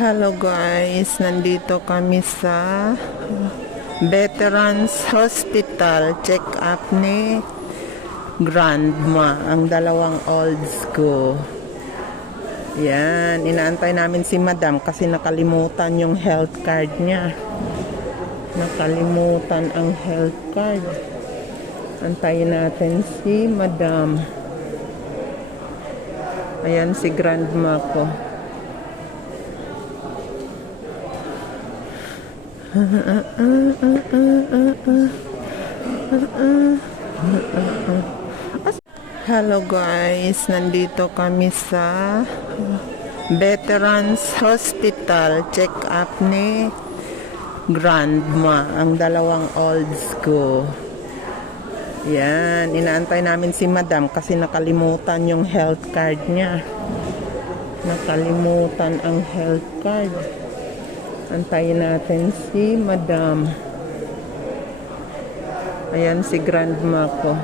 Hello guys, nandito kami sa Veterans Hospital. Check up ni Grandma, ang dalawang olds ko. Yan, inaantay namin si Madam kasi nakalimutan yung health card niya. Nakalimutan ang health card. Antayin natin si Madam. Ayan si Grandma ko. Hello guys, nandito kami sa Veterans Hospital. Check up ni Grandma, ang dalawang olds ko. Yan, inaantay namin si Madam kasi nakalimutan yung health card niya. Nakalimutan ang health card. Antayin natin si Madam. Ayan si Grandma ko.